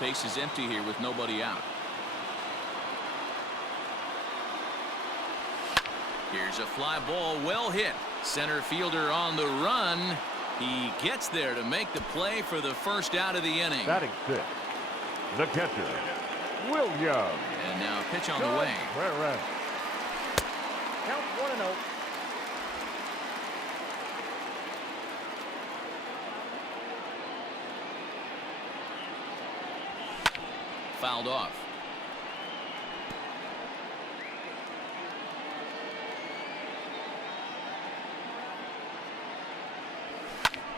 Base is empty here with nobody out. Here's a fly ball, well hit. Center fielder on the run. He gets there to make the play for the first out of the inning. Batting fifth, the catcher, Williams. And now pitch on the way. Count 1-0. Fouled off.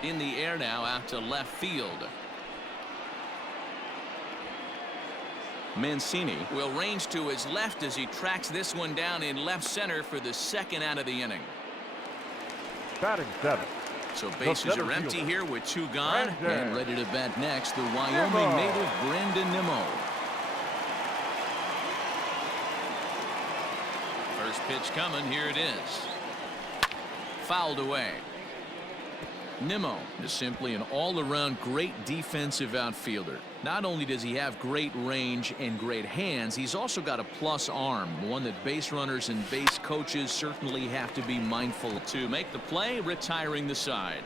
In the air now, out to left field. Mancini will range to his left as he tracks this one down in left center for the second out of the inning. Batting seventh. So bases are empty here with two gone. And ready to bat next, the Wyoming native Brandon Nimmo. First pitch coming. Here it is. Fouled away. Nimmo is simply an all-around great defensive outfielder. Not only does he have great range and great hands, he's also got a plus arm, one that base runners and base coaches certainly have to be mindful to make the play, retiring the side.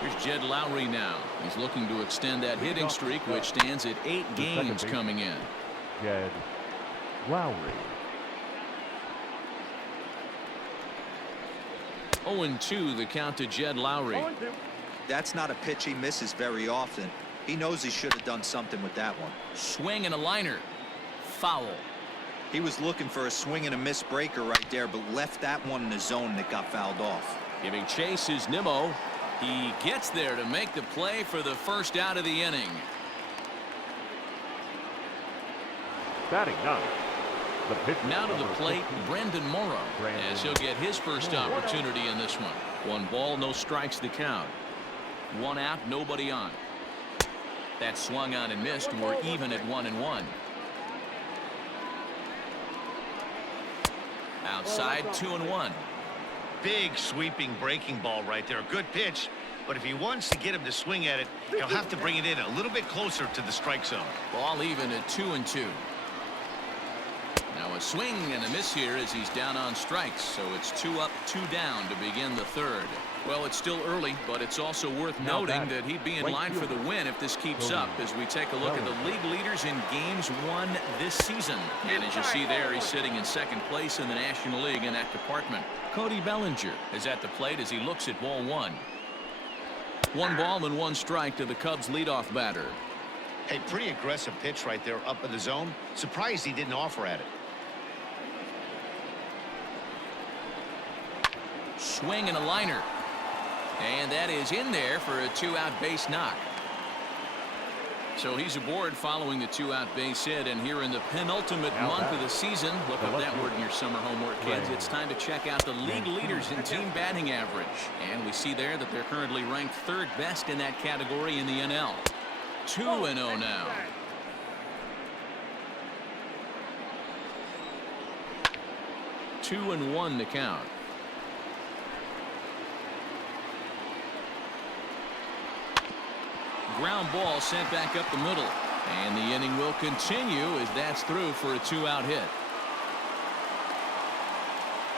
Here's Jed Lowry now. He's looking to extend that hitting streak, which stands at 8 games coming in. Jed Lowry. 0-2 the count to Jed Lowry. That's not a pitch he misses very often. He knows he should have done something with that one. Swing and a liner. Foul. He was looking for a swing and a miss breaker right there, but left that one in the zone that got fouled off. Giving chase is Nimmo. He gets there to make the play for the first out of the inning. Batting ninth. Now to the plate, Brandon Morrow, as he'll get his first opportunity in this one. 1 ball, no strikes the count. 1 out, nobody on. That swung on and missed. We're even at 1-1. Outside, 2-1. Big sweeping breaking ball right there. Good pitch. But if he wants to get him to swing at it, he'll have to bring it in a little bit closer to the strike zone. Ball even at 2-2. Now a swing and a miss here as he's down on strikes. So it's 2 up, 2 down to begin the third. Well, it's still early, but it's also worth noting that he'd be in line for the win if this keeps up as we take a look at the league leaders in games won this season. And as you see there, he's sitting in second place in the National League in that department. Cody Bellinger is at the plate as he looks at ball 1. 1 ball and 1 strike to the Cubs leadoff batter. Hey, pretty aggressive pitch right there up in the zone. Surprised he didn't offer at it. Swing and a liner. And that is in there for a 2-out base knock. So he's aboard following the 2-out base hit. And here in the penultimate month of the season, look up that word in your summer homework, kids. It's time to check out the league leaders in team batting average. And we see there that they're currently ranked 3rd best in that category in the NL. 2-0 now. Two and 1 to count. Ground ball sent back up the middle. And the inning will continue as that's through for a 2-out hit.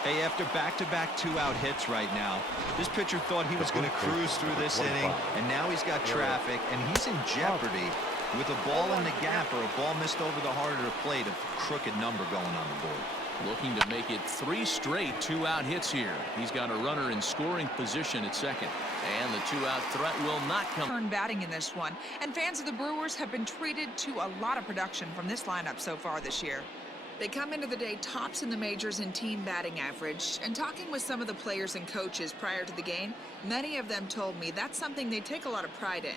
Hey, after back-to-back 2-out hits right now, this pitcher thought he was going to cruise through this inning, and now he's got traffic, and he's in jeopardy with a ball in the gap or a ball missed over the heart of the plate, a crooked number going on the board. Looking to make it 3 straight 2-out hits here. He's got a runner in scoring position at second. And the 2-out threat will not come. Turn batting in this one. And fans of the Brewers have been treated to a lot of production from this lineup so far this year. They come into the day tops in the majors in team batting average. And talking with some of the players and coaches prior to the game, many of them told me that's something they take a lot of pride in.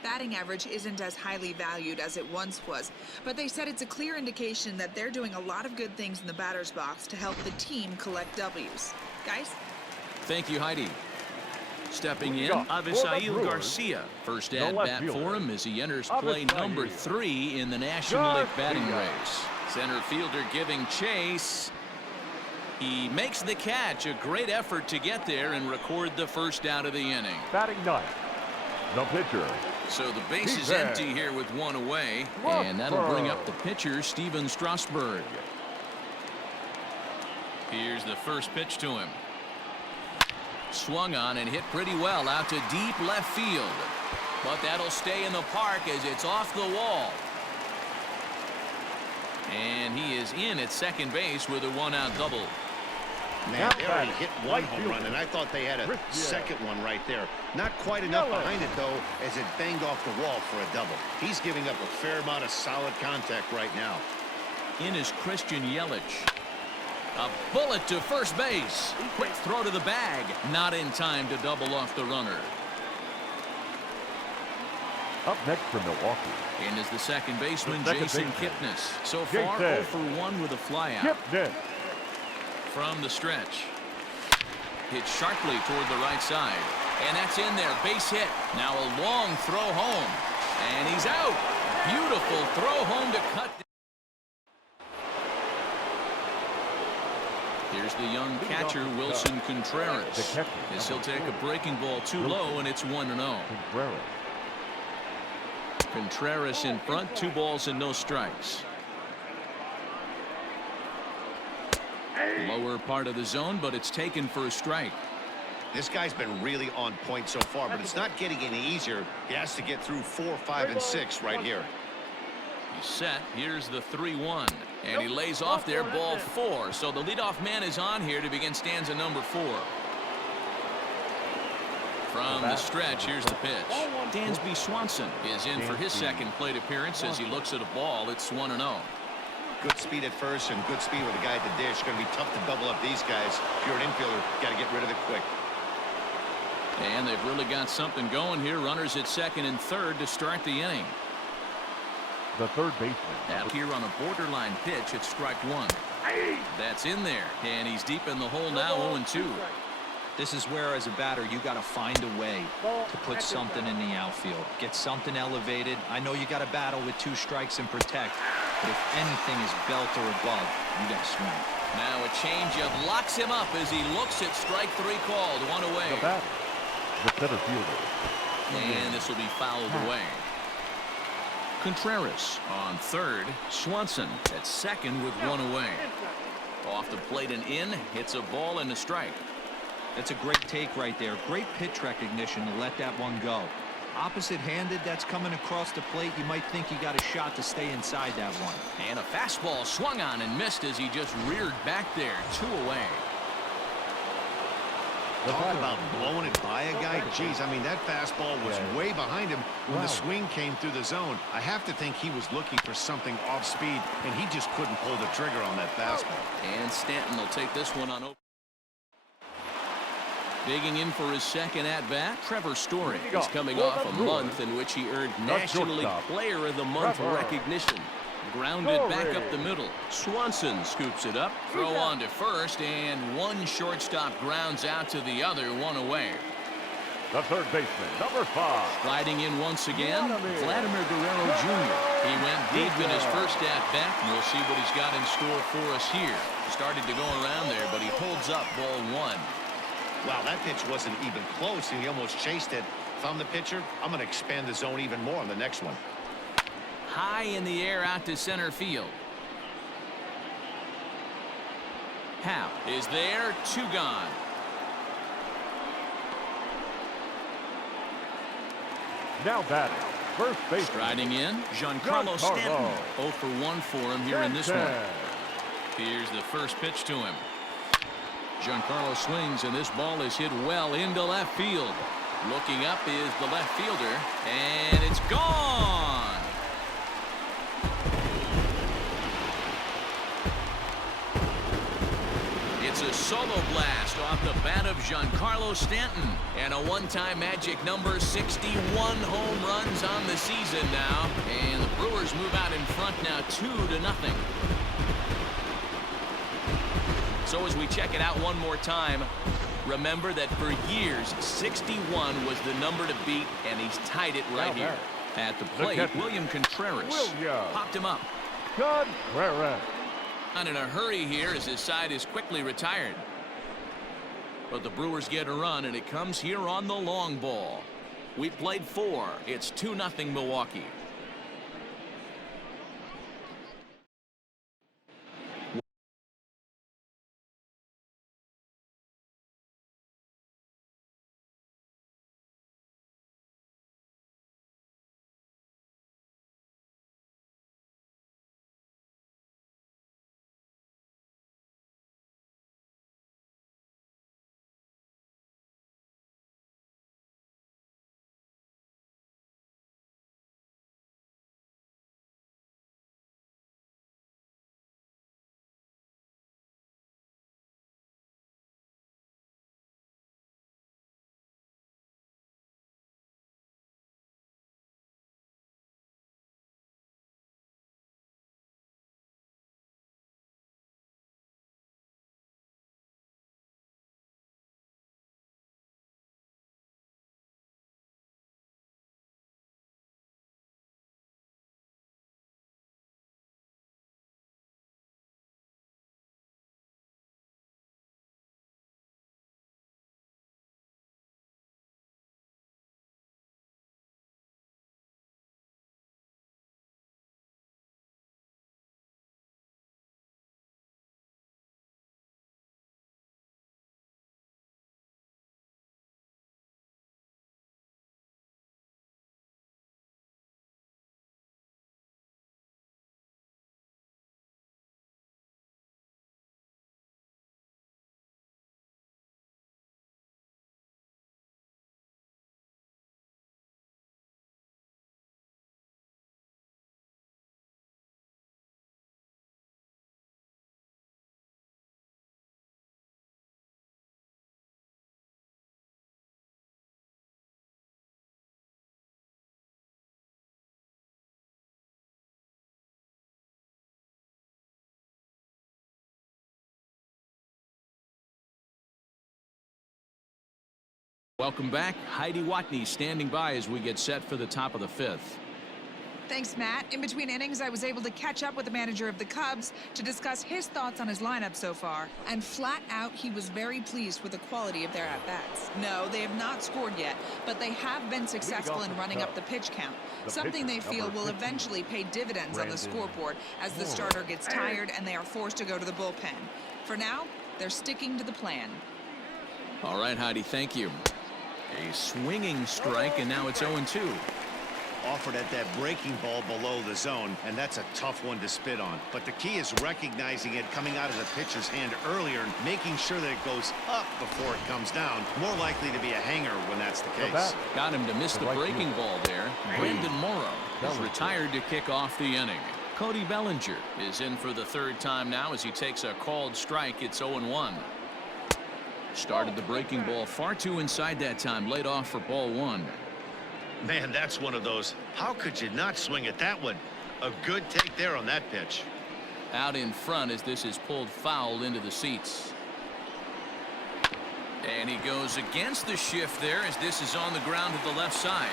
Batting average isn't as highly valued as it once was, but they said it's a clear indication that they're doing a lot of good things in the batter's box to help the team collect W's. Guys? Thank you, Heidi. Stepping in, Avisail Garcia. First at bat for him as he enters play number 3 in the National League batting race. Center fielder giving chase. He makes the catch. A great effort to get there and record the first out of the inning. Batting ninth, The pitcher. So the base is He's empty here with one away, and that'll bring up the pitcher, Steven Strasburg. Here's the first pitch to him. Swung on and hit pretty well out to deep left field. But that'll stay in the park as it's off the wall. And he is in at second base with a one-out double. Man, they already hit one home run, and I thought they had a second one right there. Not quite enough behind it, though, as it banged off the wall for a double. He's giving up a fair amount of solid contact right now. In is Christian Yelich. A bullet to first base. Quick throw to the bag. Not in time to double off the runner. Up next for Milwaukee. In is the second baseman, The second Jason baseman. Kipnis. So far, 0 for 1 with a flyout. Kipnis. From the stretch. Hit sharply toward the right side. And that's in there. Base hit. Now a long throw home. And he's out. Beautiful throw home to cut. Here's the young catcher, Wilson Contreras. As he'll take a breaking ball too low, and it's 1-0. Contreras in front, 2 balls and no strikes. Lower part of the zone, but it's taken for a strike. This guy's been really on point so far, but it's not getting any easier. He has to get through 4, 5, and 6 right here. He's set. Here's the 3-1. And he lays off there, ball 4. So the leadoff man is on here to begin stanza number 4. From the stretch, here's the pitch. Dansby Swanson is in for his second plate appearance as he looks at a ball. It's 1-0. Good speed at first and good speed with the guy at the dish. Going to be tough to double up these guys. If you're an infielder, got to get rid of it quick. And they've really got something going here. Runners at second and third to start the inning. The third baseman. Out here on a borderline pitch, it's strike 1. That's in there, and he's deep in the hole now, 0-2. This is where, as a batter, you got to find a way to put something in the outfield. Get something elevated. I know you got to battle with 2 strikes and protect, but if anything is belt or above, you got to swing. Now a changeup locks him up as he looks at strike 3 called. 1 away. The batter. The center fielder. And this will be fouled away. Contreras on third. Swanson at second with 1 away. Off the plate and in. Hits a ball and a strike. That's a great take right there. Great pitch recognition to let that one go. Opposite-handed, that's coming across the plate. You might think you got a shot to stay inside that one. And a fastball swung on and missed as he just reared back there. 2 away. Talk about blowing it by a guy. Geez, I mean, that fastball was way behind him when the swing came through the zone. I have to think he was looking for something off speed, and he just couldn't pull the trigger on that fastball. And Stanton will take this one on. Digging in for his second at-bat, Trevor Story is coming off a month in which he earned National League Player of the Month recognition. Grounded back up the middle. Swanson scoops it up. Throw on to first, and one shortstop grounds out to the other. 1 away. The third baseman, number 5. Sliding in once again, Vladimir Guerrero Jr. He went deep in his first at-bat, and we'll see what he's got in store for us here. Started to go around there, but he holds up ball 1. Wow, that pitch wasn't even close, and he almost chased it. If I'm the pitcher, I'm going to expand the zone even more on the next one. High in the air out to center field. Happ is there, 2 gone. Now batting. First base. Striding in, Giancarlo Stanton. 0 for 1 for him here in this one. Here's the first pitch to him. Giancarlo swings, and this ball is hit well into left field. Looking up is the left fielder, and it's gone. It's a solo blast off the bat of Giancarlo Stanton, and a one-time magic number, 61 home runs on the season now, and the Brewers move out in front now 2-0. So as we check it out one more time, remember that for years, 61 was the number to beat, and he's tied it right here. At the plate, William Contreras popped him up. Contreras. Not in a hurry here as his side is quickly retired. But the Brewers get a run, and it comes here on the long ball. We played 4. It's 2-0 Milwaukee. Welcome back. Heidi Watney standing by as we get set for the top of the 5th. Thanks, Matt. In between innings, I was able to catch up with the manager of the Cubs to discuss his thoughts on his lineup so far. And flat out, he was very pleased with the quality of their at-bats. No, they have not scored yet, but they have been successful in running up the pitch count, something they feel will eventually pay dividends on the scoreboard as the starter gets tired and they are forced to go to the bullpen. For now, they're sticking to the plan. All right, Heidi, thank you. A swinging strike, and now it's 0-2. Offered at that breaking ball below the zone, and that's a tough one to spit on. But the key is recognizing it coming out of the pitcher's hand earlier and making sure that it goes up before it comes down. More likely to be a hanger when that's the case. Got him to miss the breaking ball there. Brendan Morrow is retired to kick off the inning. Cody Bellinger is in for the 3rd time now as he takes a called strike. It's 0-1. Started the breaking ball far too inside that time. Laid off for ball 1. Man, that's one of those. How could you not swing at that one? A good take there on that pitch. Out in front as this is pulled foul into the seats. And he goes against the shift there as this is on the ground to the left side.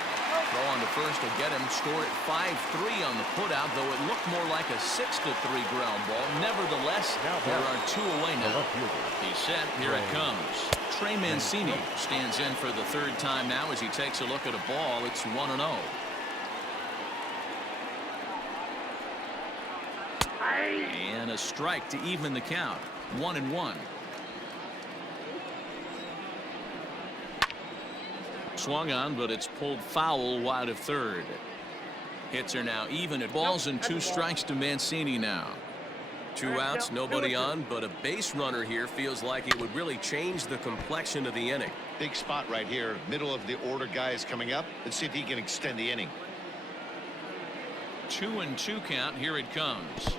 Throw on to first will get him. Score at 5-3 on the putout, though it looked more like a 6-3 ground ball. Nevertheless, there are 2 away now. He's set. Here it comes. Trey Mancini stands in for the 3rd time now as he takes a look at a ball. It's 1-0. And a strike to even the count. 1-1. Swung on, but it's pulled foul wide of 3rd. Hits are now even at balls and 2 strikes to Mancini now. 2 outs, nobody on, but a base runner here feels like it would really change the complexion of the inning. Big spot right here. Middle of the order guy is coming up. Let's see if he can extend the inning. 2-2 count. Here it comes.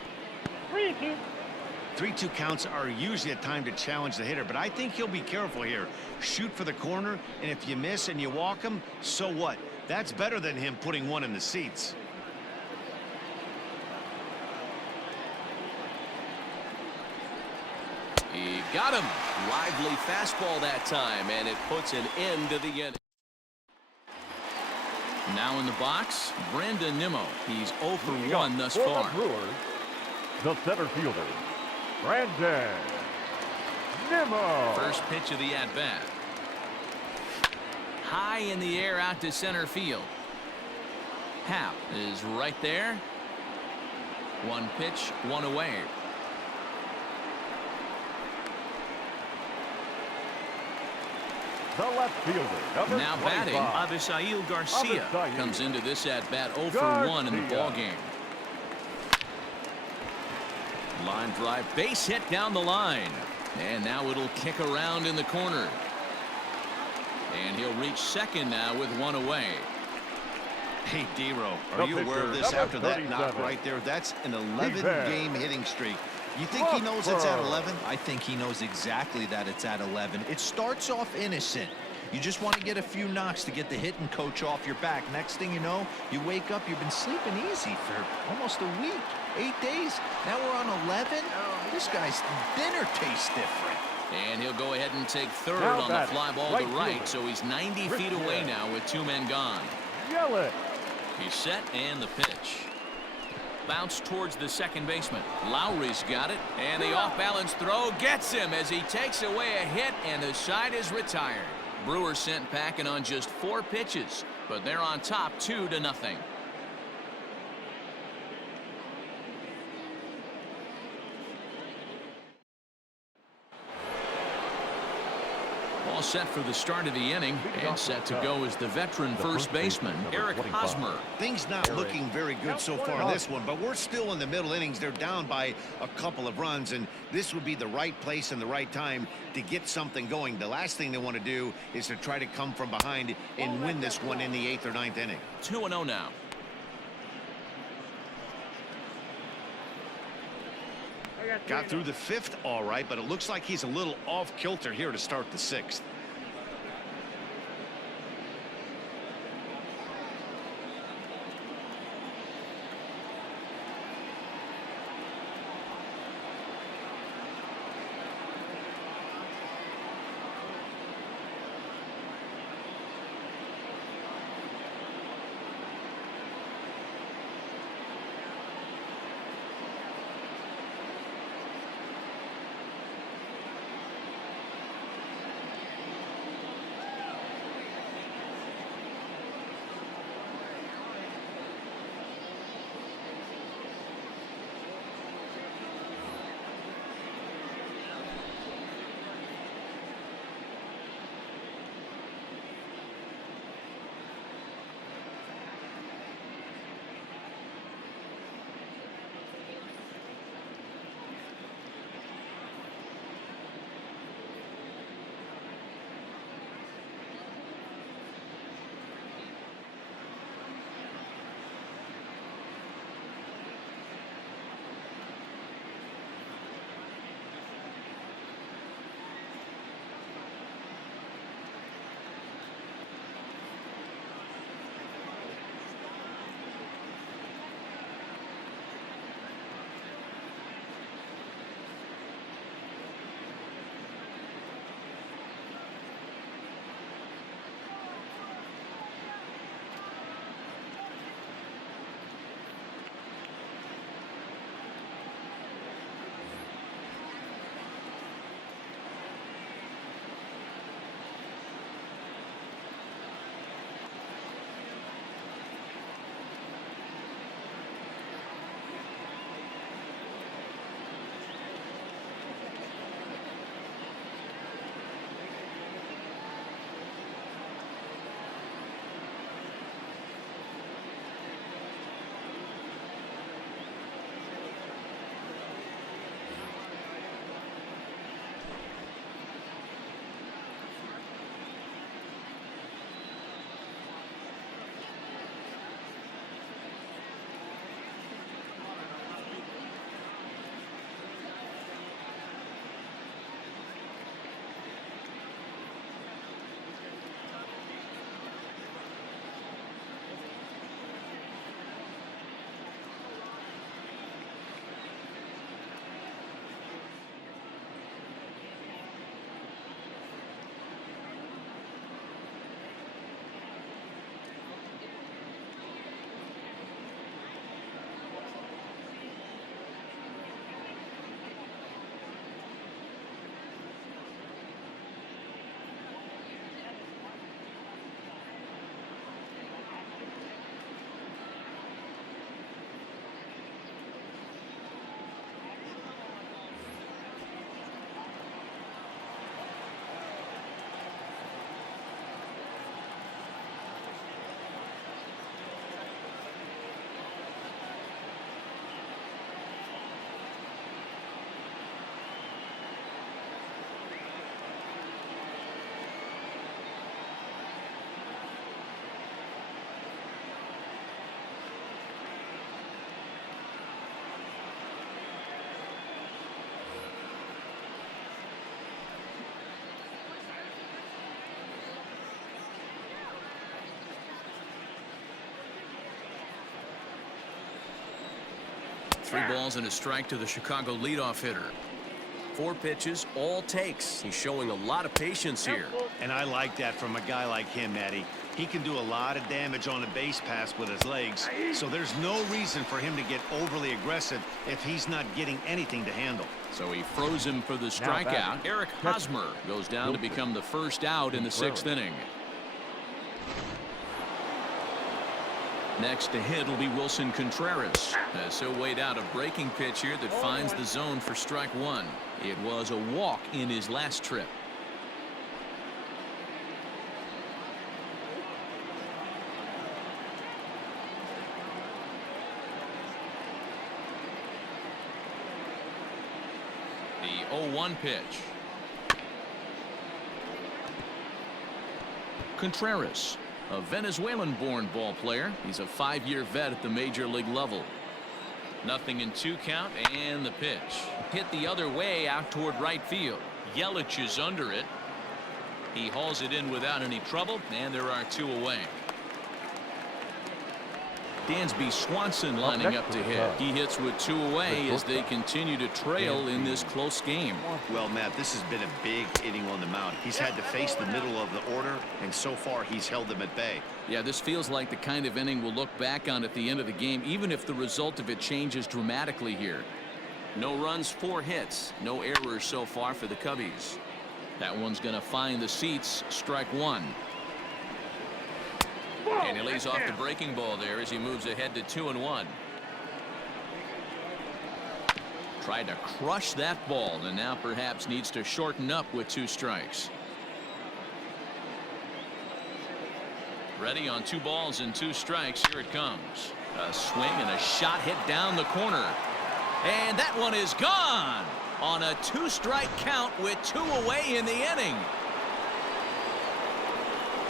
3-2. 3-2 counts are usually a time to challenge the hitter, but I think he'll be careful here. Shoot for the corner, and if you miss and you walk him, so what? That's better than him putting one in the seats. He got him. Lively fastball that time, and it puts an end to the inning. Now in the box, Brandon Nimmo. He's 0 for 1 thus far. Brewers, the center fielder, Brandon Nimmo. First pitch of the at-bat. high in the air out to center field. Happ is right there. One pitch, one away. The left fielder, number Now batting, 25. Avisail Garcia Avisail. comes into this at bat 0 for 1 in the Garcia. ball game. Line drive, base hit down the line, and now it'll kick around in the corner. And he'll reach second now with one away. Hey, D-Row, The are you aware of pitcher, this number after that knock 37. right there? That's an Defense. 11-game hitting streak. You think he knows it's at 11? I think he knows exactly that it's at 11. It starts off innocent. You just want to get a few knocks to get the hitting coach off your back. Next thing you know, you wake up, you've been sleeping easy for almost a week, 8 days. Now we're on 11. This guy's dinner tastes different. And he'll go ahead and take third Now on the batting, fly ball right to right, fielder. so he's 90 Rick feet away Yelich. now with 2 men gone. Yelich. He's set and the pitch. Bounce towards the second baseman. Lowry's got it, and the off-balance throw gets him as he takes away a hit, and the side is retired. Brewers sent packing on just 4 pitches, but they're on top 2-0. All set for the start of the inning, and set to go is the veteran first baseman, Eric Hosmer. Things not looking very good so far in this one, but we're still in the middle innings. They're down by a couple of runs, and this would be the right place and the right time to get something going. The last thing they want to do is to try to come from behind and win this one in the 8th or 9th inning. 2-0 now. Got through the 5th all right, but it looks like he's a little off kilter here to start the 6th. 3 balls and a strike to the Chicago leadoff hitter. 4 pitches, all takes. He's showing a lot of patience here. And I like that from a guy like him, Matty. He can do a lot of damage on a base pass with his legs, so there's no reason for him to get overly aggressive if he's not getting anything to handle. So he froze him for the strikeout. Eric Hosmer goes down to become the first out in the 6th inning. Next to hit will be Wilson Contreras, as he'll wait out a breaking pitch here that finds the zone for strike 1. It was a walk in his last trip. The 0-1 pitch. Contreras, a Venezuelan-born ball player. He's a 5-year vet at the major league level. 0-2 count, and the pitch. Hit the other way out toward right field. Yelich is under it. He hauls it in without any trouble, and there are 2 away. Dansby Swanson lining up to hit. He hits with 2 away as they continue to trail in this close game. Well, Matt, this has been a big inning on the mound. He's had to face the middle of the order, and so far he's held them at bay. Yeah, this feels like the kind of inning we'll look back on at the end of the game, even if the result of it changes dramatically here. No runs, 4 hits. No errors so far for the Cubbies. That one's going to find the seats. Strike 1. And he lays off the breaking ball there as he moves ahead to 2-1. Tried to crush that ball and now perhaps needs to shorten up with 2 strikes. Ready on 2 balls and 2 strikes. Here it comes. A swing and a shot hit down the corner. And that one is gone on a 2-strike count with 2 away in the inning.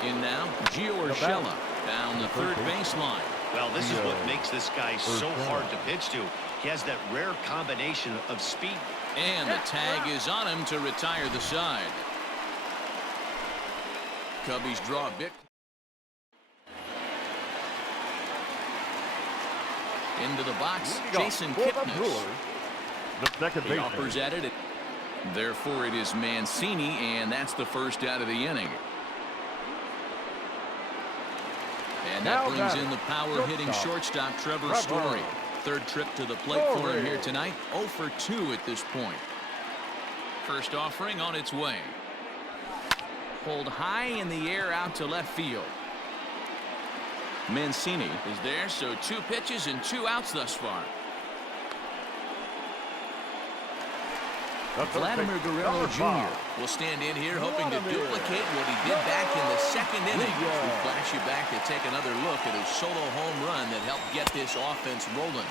In now, Gio Urshela down the 3rd baseline. Well, this is what makes this guy so hard to pitch to. He has that rare combination of speed. And the tag is on him to retire the side. Cubbies draw a big. Into the box, Jason Kipnis. The second He baseman. offers at it. Therefore, it is Mancini, and that's the first out of the inning. And that brings in the power-hitting shortstop Trevor Story. 3rd trip to the plate for him here tonight. 0 for 2 at this point. First offering on its way. Pulled high in the air out to left field. Mancini is there, so 2 pitches and 2 outs thus far. Vladimir Guerrero Jr. will stand in here hoping to duplicate what he did back in the 2nd inning. We flash you back to take another look at his solo home run that helped get this offense rolling.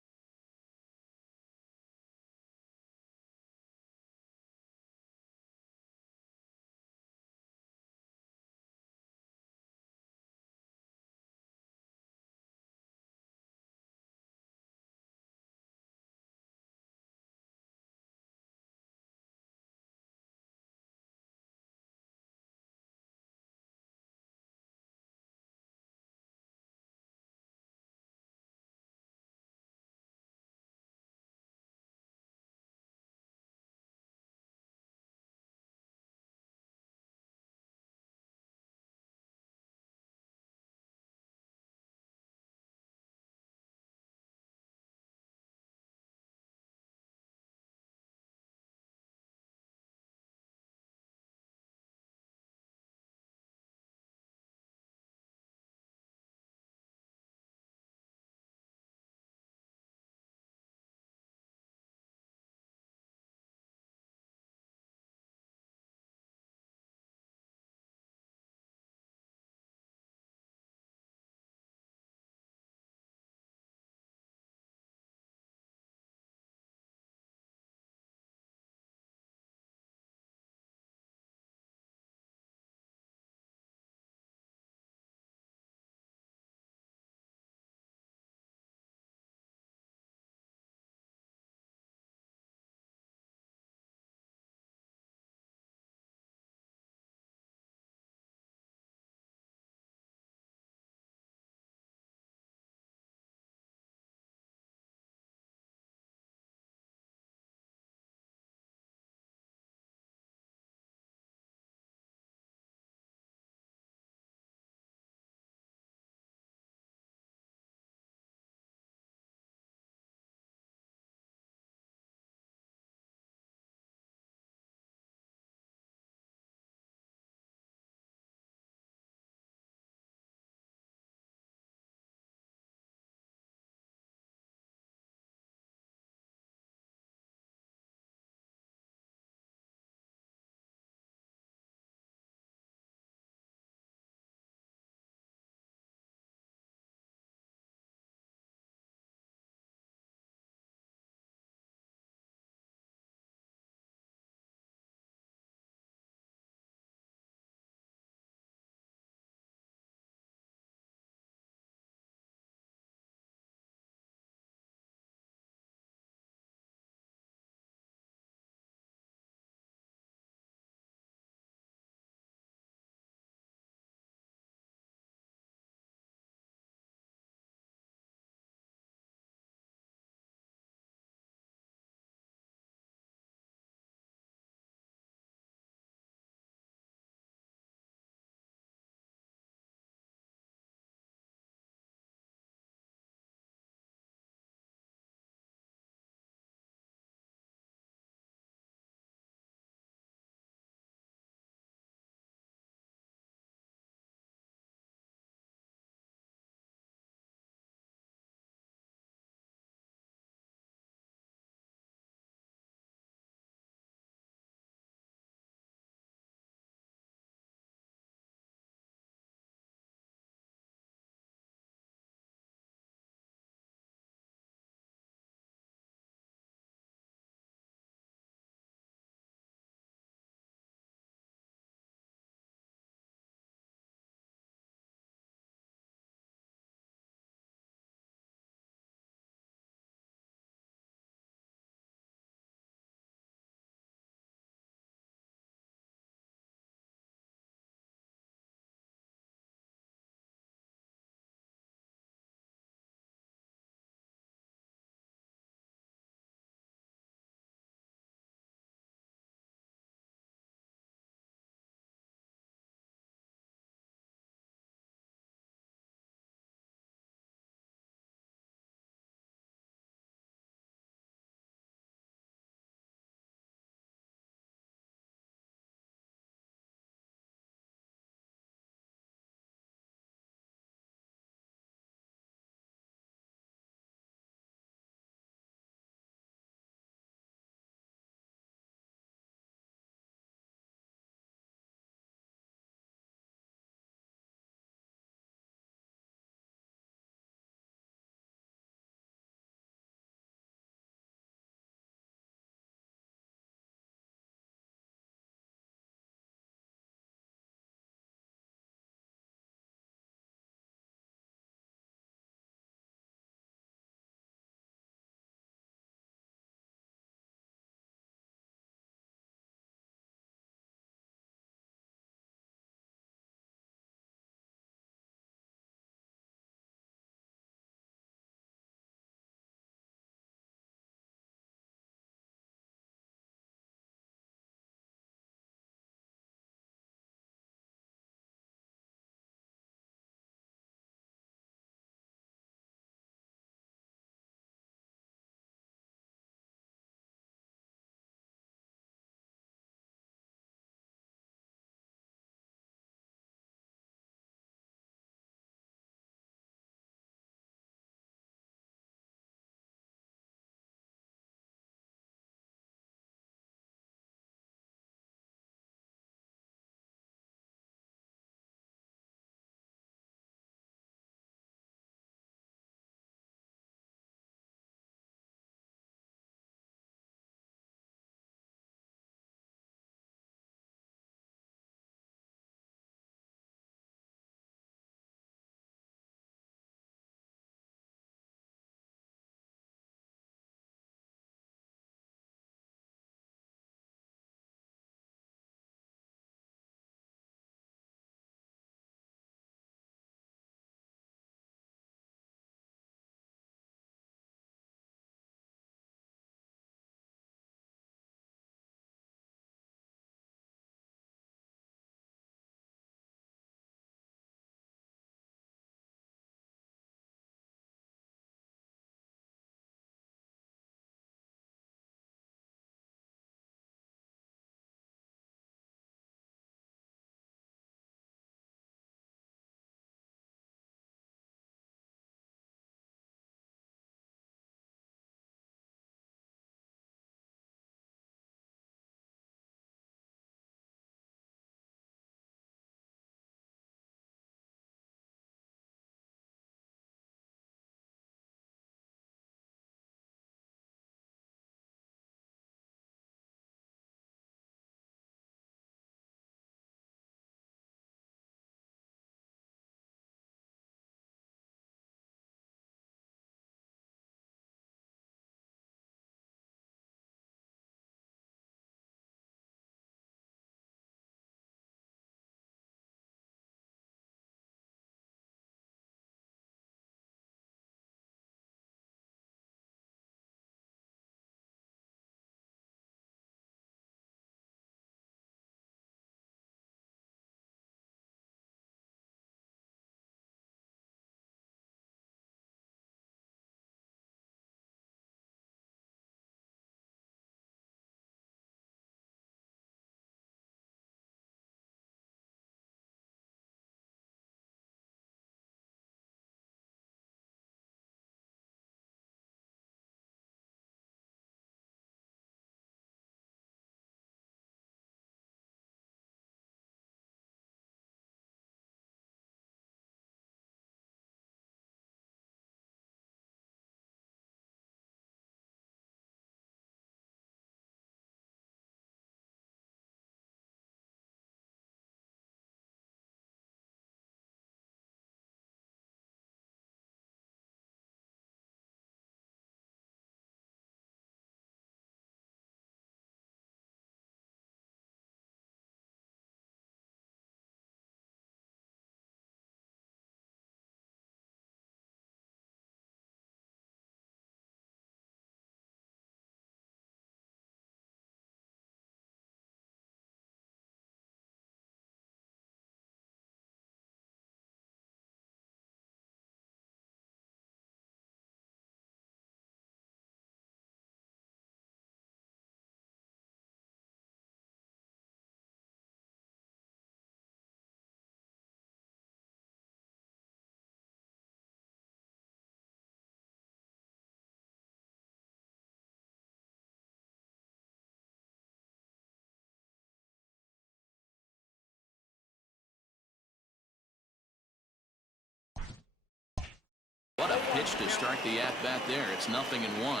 pitch to start the at-bat there. It's 0-1.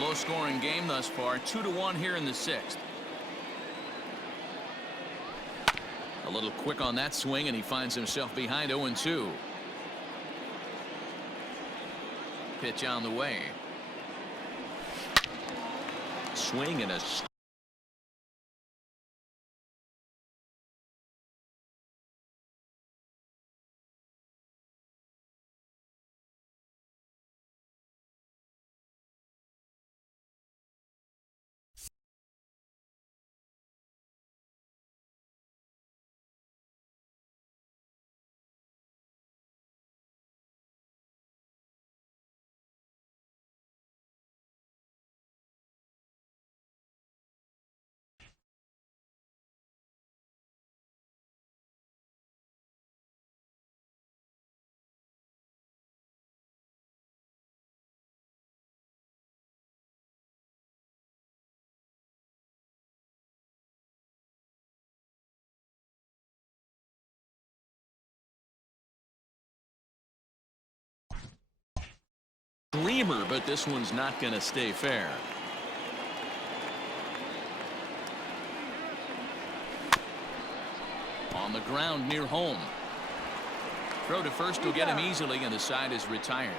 Low-scoring game thus far. 2-1 here in the 6th. A little quick on that swing, and he finds himself behind 0-2. Pitch on the way. Swing and a gleamer, but this one's not going to stay fair. On the ground near home. Throw to first will get him easily, and the side is retired.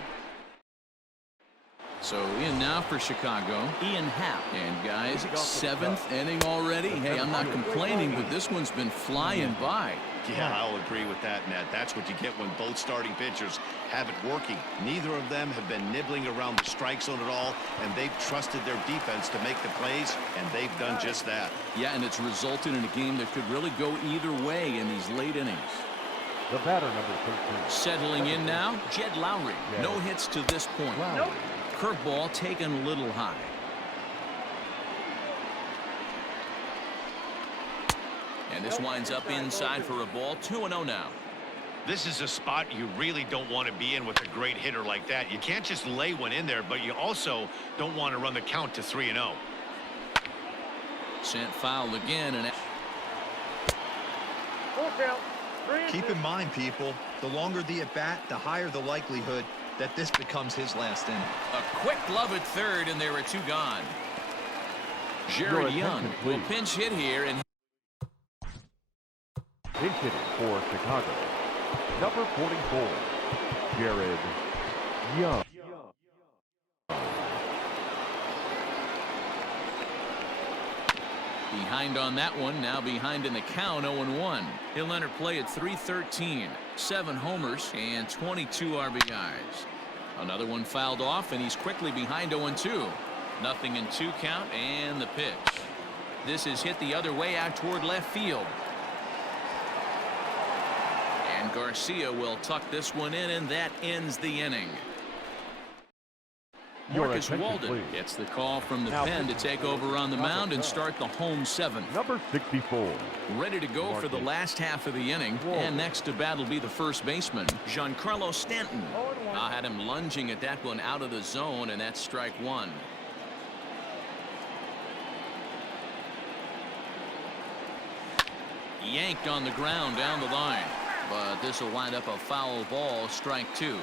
So in now for Chicago, Ian Happ. And guys, 7th inning already. Hey, I'm not complaining, but this one's been flying by. Yeah, I'll agree with that, Ned. That's what you get when both starting pitchers have it working. Neither of them have been nibbling around the strike zone at all, and they've trusted their defense to make the plays, and they've done just that. Yeah, and it's resulted in a game that could really go either way in these late innings. The batter, number 13. Settling in now, Jed Lowry. No hits to this point. Curveball taken a little high. And this winds up inside for a ball. 2-0 now. This is a spot you really don't want to be in with a great hitter like that. You can't just lay one in there, but you also don't want to run the count to 3-0. Sent foul again, and Keep in mind, people, the longer the at-bat, the higher the likelihood that this becomes his last inning. a quick glove at third, and there are 2 gone. Jared Young will pinch hit here, and Pinch hitting for Chicago, number 44, Jared Young. behind on that one. Now behind in the count. 0-1. He'll enter play at 313. 7 homers and 22 RBIs. Another one fouled off, and he's quickly behind 0-2. 0-2 count, and the pitch. This is hit the other way out toward left field. And Garcia will tuck this one in, and that ends the inning. Marcus Walden gets the call from the pen to take over on the mound and start the home 7th. Number 64. Ready to go for the last half of the inning. And next to bat will be the first baseman, Giancarlo Stanton. I had him lunging at that one out of the zone, and that's strike 1. Yanked on the ground down the line. But this will wind up a foul ball, strike 2.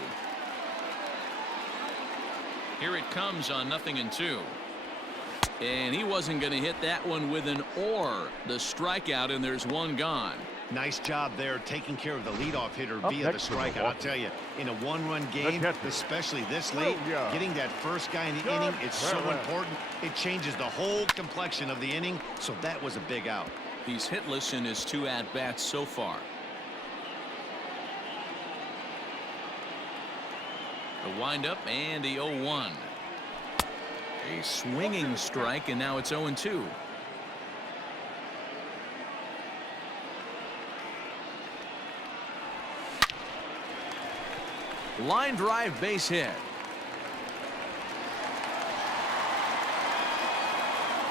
Here it comes on 0-2. And he wasn't going to hit that one with an or. The strikeout, and there's 1 gone. Nice job there taking care of the leadoff hitter via the strikeout. I'll tell you, in a 1-run game, especially this late, getting that first guy in the inning, it's so important. It changes the whole complexion of the inning, so that was a big out. He's hitless in his 2 at-bats so far. The windup and the 0-1. A swinging strike, and now it's 0-2. Line drive, base hit.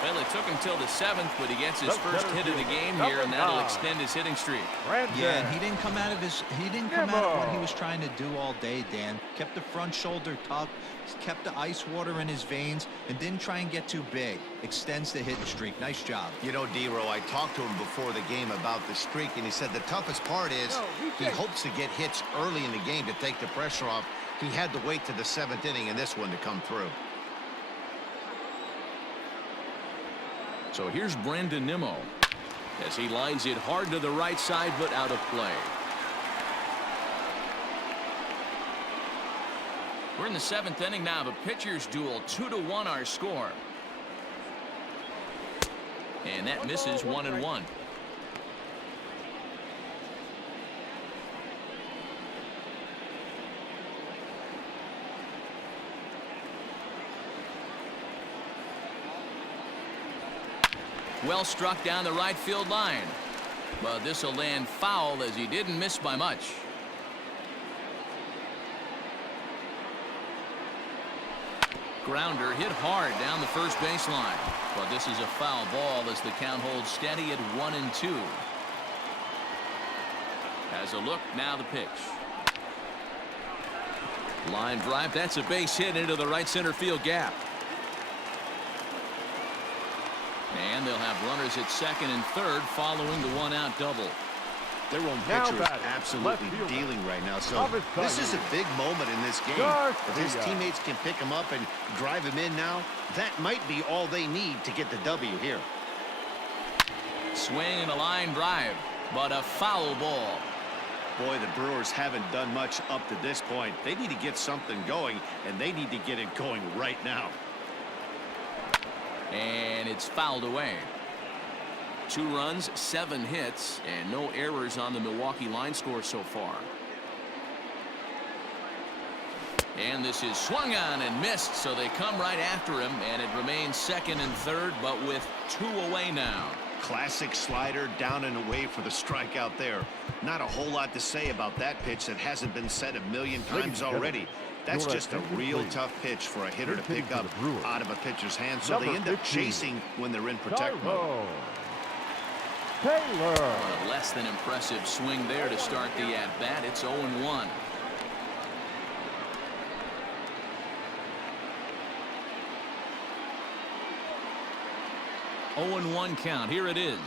Well, it took him till the 7th, but he gets his first hit of the game here, and that'll extend his hitting streak. Yeah, and he didn't come out of what he was trying to do all day, Dan. Kept the front shoulder tucked, kept the ice water in his veins, and didn't try and get too big. Extends the hitting streak. Nice job. You know, D-Row, I talked to him before the game about the streak, and he said the toughest part is he hopes to get hits early in the game to take the pressure off. He had to wait to the 7th inning in this one to come through. So here's Brandon Nimmo as he lines it hard to the right side, but out of play. We're in the 7th inning now. The pitchers duel, 2-1 our score. And that misses 1-1. Well struck down the right field line. But this will land foul as he didn't miss by much. Grounder hit hard down the first baseline. But this is a foul ball as the count holds steady at 1-2. As a look, now the pitch. Line drive, that's a base hit into the right center field gap. And they'll have runners at second and third following the one-out double. Their own pitcher is absolutely dealing right now, so this is a big moment in this game. If his teammates can pick him up and drive him in now, that might be all they need to get the W here. Swing and a line drive, but a foul ball. Boy, the Brewers haven't done much up to this point. They need to get something going, and they need to get it going right now. And it's fouled away. 2 runs, 7 hits, and no errors on the Milwaukee line score so far. And this is swung on and missed, so they come right after him, and it remains second and third, but with 2 away now. Classic slider down and away for the strikeout there. Not a whole lot to say about that pitch that hasn't been said a million times already. That's just a real tough pitch for a hitter to pick up out of a pitcher's hand, so they end up chasing when they're in protect mode. Taylor. A less than impressive swing there to start the at-bat. It's 0-1. Count. Here it is.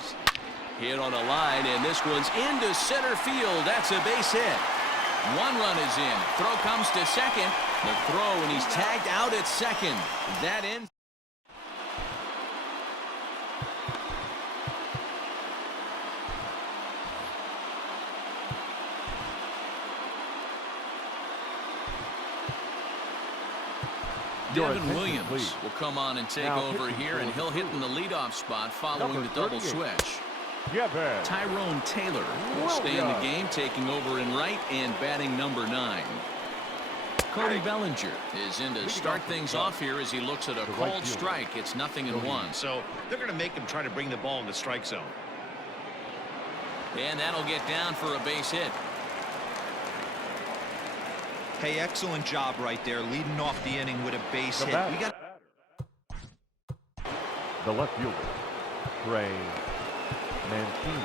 Hit on a line, and this one's into center field. That's a base hit. 1 run is in. Throw comes to second. The throw, and he's tagged out at second. That ends. Devin Williams will come on and take over here, and he'll hit in the leadoff spot following the double switch. Tyrone Taylor will stay in the game, taking over in right and batting number 9. Cody Bellinger is in to start things off here as he looks at a cold strike. It's 0-1. So they're going to make him try to bring the ball in the strike zone. And that'll get down for a base hit. Hey, excellent job right there, leading off the inning with a base hit. We got the left fielder, Trey Mancini.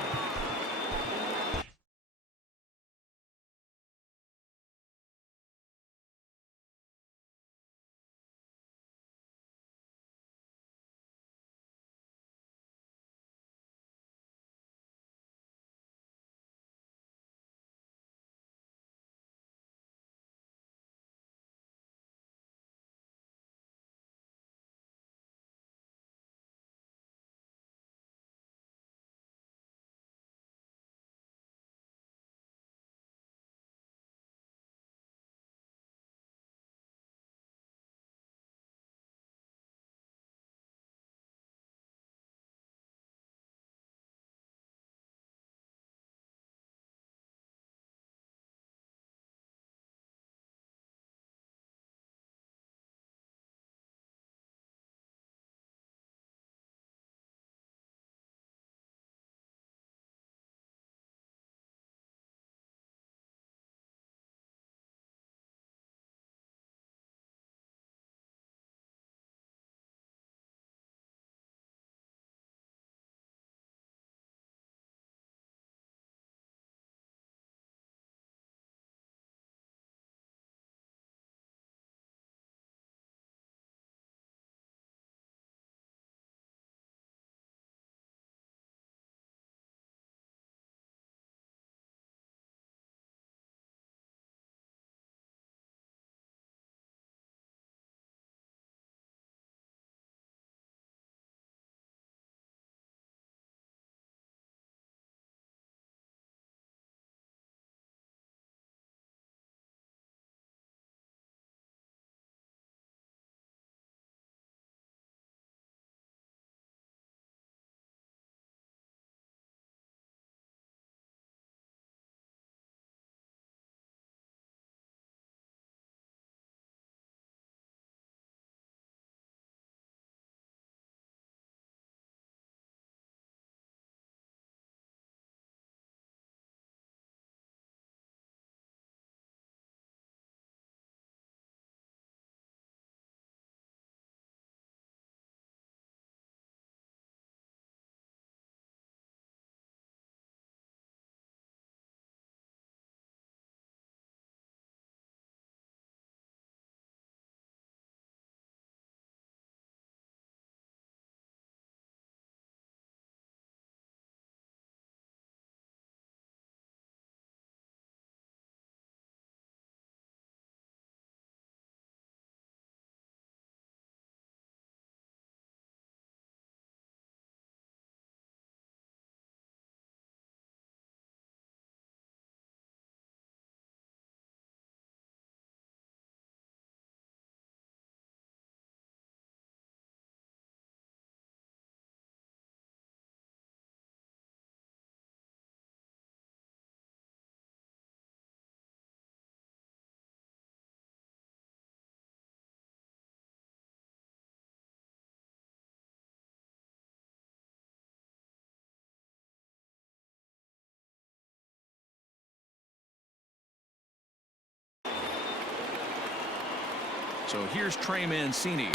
So here's Trey Mancini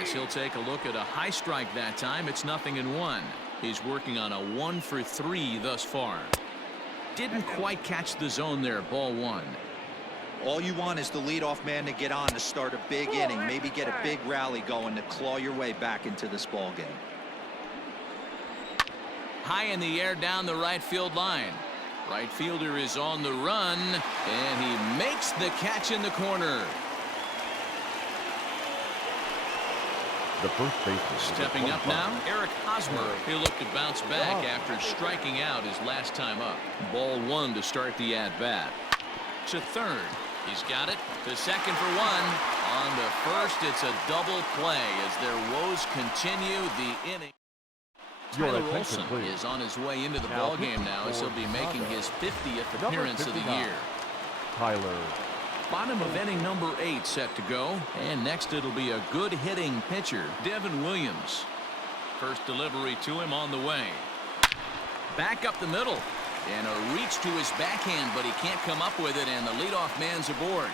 as he'll take a look at a high strike that time. It's 0-1. He's working on a 1 for 3 thus far. Didn't quite catch the zone there. Ball 1. All you want is the leadoff man to get on to start a big inning, maybe get a big rally going to claw your way back into this ball game. High in the air down the right field line. Right fielder is on the run, and he makes the catch in the corner. The first baseman. Stepping up now, Eric Hosmer. He'll look to bounce back after striking out his last time up. Ball 1 to start the at-bat. To third. He's got it. To second for 1. On to first, it's a double play as their woes continue the inning. Tyler Olson is on his way into the ball game now as he'll be making his 50th appearance of the year. Tyler. Bottom of inning number 8 set to go, and next it'll be a good hitting pitcher, Devin Williams. First delivery to him on the way. Back up the middle, and a reach to his backhand, but he can't come up with it, and the leadoff man's aboard.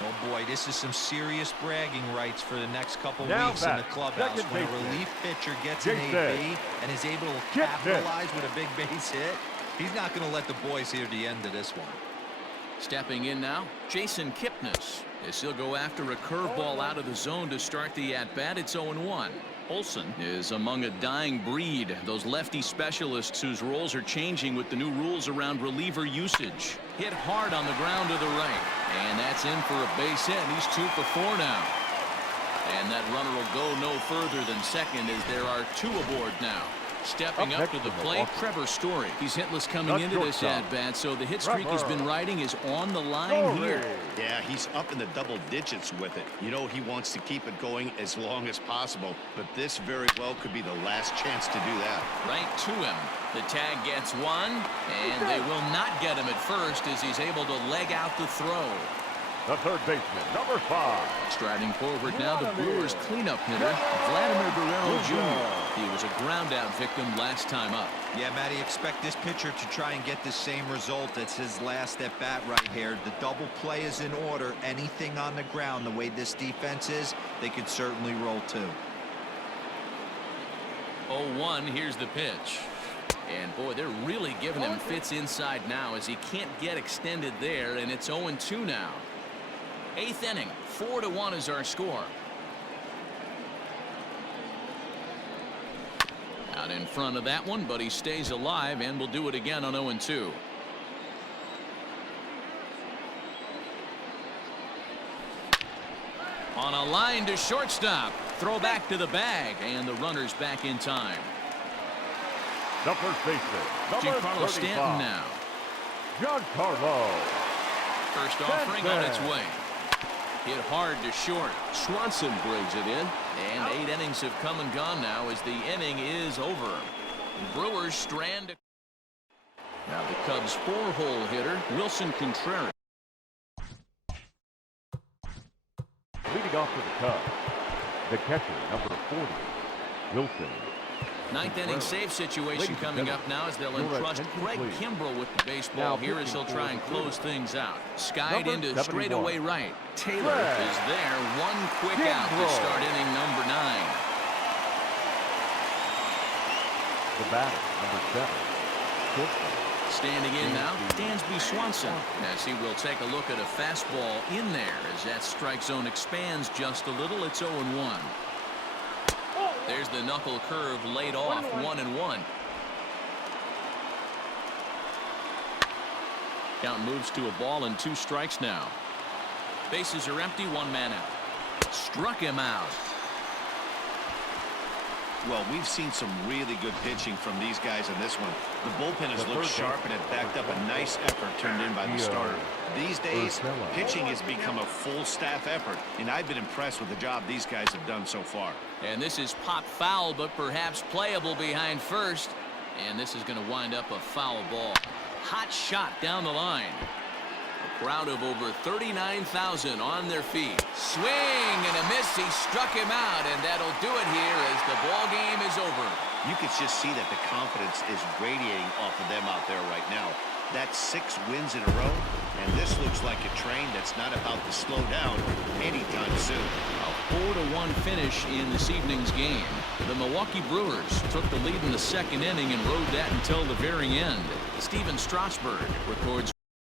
Oh boy, this is some serious bragging rights for the next couple Now weeks in the clubhouse. When a relief pitcher gets an AB and is able to capitalize with a big base hit, he's not going to let the boys hear the end of this one. Stepping in now, Jason Kipnis, as he'll go after a curveball out of the zone to start the at-bat. It's 0-1. Olson is among a dying breed, those lefty specialists whose roles are changing with the new rules around reliever usage. Hit hard on the ground to the right, and that's in for a base hit. He's 2 for 4 now. And that runner will go no further than second as there are 2 aboard now. Stepping up to the plate, Trevor Story. He's hitless coming into this at-bat, so the hit streak he's been riding is on the line here. Yeah, he's up in the double digits with it. You know, he wants to keep it going as long as possible, but this very well could be the last chance to do that. Right to him. The tag gets 1, and they will not get him at first as he's able to leg out the throw. The third baseman, number 5. Striding forward now, the Brewers cleanup hitter, Vladimir Guerrero Jr. He was a ground-out victim last time up. Yeah, Matty, expect this pitcher to try and get the same result as his last at-bat right here. The double play is in order. Anything on the ground, the way this defense is, they could certainly roll too. 0-1, here's the pitch. And boy, they're really giving him fits inside now as he can't get extended there, and it's 0-2 now. 8th inning, 4-1 is our score. Out in front of that one, but he stays alive and will do it again on 0-2. On a line to shortstop. Throw back to the bag, and the runner's back in time. The first baseman, number Giancarlo 35. Stanton now. Giancarlo. First offering on its way. Hit hard to short. Swanson brings it in. And 8 innings have come and gone now as the inning is over. Brewers strand. Now the Cubs' 4-hole hitter, Wilson Contreras. Leading off for the Cubs, the catcher, number 40, Wilson. 9th inning save situation coming up now as they'll entrust Greg Kimbrell with the baseball here as he'll try and close things out. Skied into straightaway right. Taylor is there. 1 quick out to start inning number 9. The batter, number 7, shortstop. Standing in now, Dansby Swanson, as he will take a look at a fastball in there as that strike zone expands just a little. It's 0-1. There's the knuckle curve laid off, 1-1. Count moves to a ball and 2 strikes now. Bases are empty, 1 man out. Struck him out. Well, we've seen some really good pitching from these guys in this one. The bullpen has looked sharp and it backed up a nice effort turned in by the starter. These days, pitching has become a full staff effort, and I've been impressed with the job these guys have done so far. And this is pop foul, but perhaps playable behind first. And this is going to wind up a foul ball. Hot shot down the line. A crowd of over 39,000 on their feet. Swing and a miss. He struck him out, and that'll do it here as the ball game is over. You can just see that the confidence is radiating off of them out there right now. That's 6 wins in a row, and this looks like a train that's not about to slow down anytime soon. A 4-1 finish in this evening's game. The Milwaukee Brewers took the lead in the second inning and rode that until the very end. Steven Strasburg records